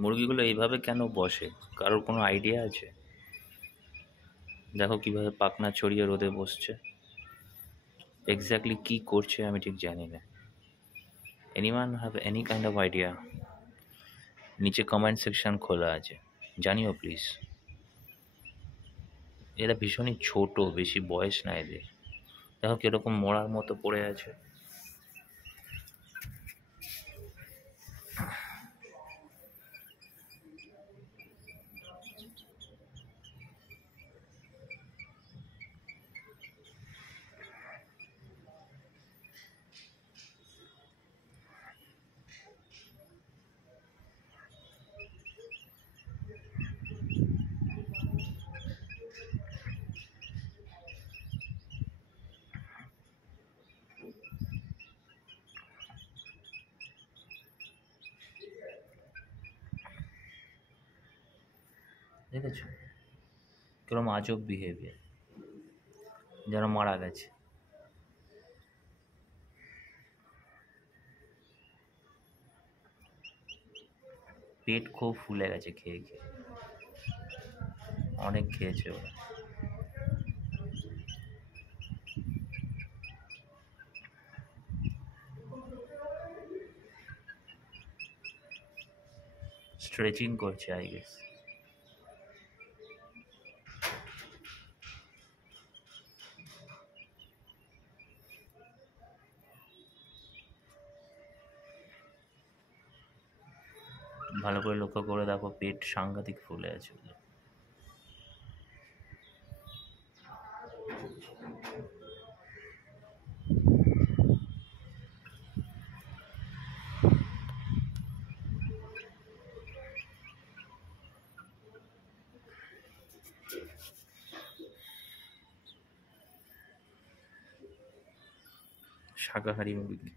মুরগিগুলো এইভাবে কেন বসে? কারোর কোনো আইডিয়া আছে? দেখো কিভাবে পাখনা ছড়িয়ে রোদে বসছে। এক্স্যাক্টলি কি করছে আমি ঠিক জানি না। Anyone have any kind of idea? নিচে কমেন্ট সেকশন খোলা আছে, জানিও প্লিজ। এরা ভীষণই ছোট, বেশি বয়স না এদের। দেখো কিরকম মরার মতো পড়ে আছে। দেখেছো কিরকম আজব বিহেভিয়ার, যেন মারা গেছে। পেট খুব ফুলে গেছে খেয়ে খেয়ে, অনেক খেয়েছে ওরা। স্ট্রেচিং করছে আই গেস। ভালো করে লক্ষ্য করে দেখো, পেট সাংঘাতিক ফুলে আছে ওদের। শাকাহারি মুরগি।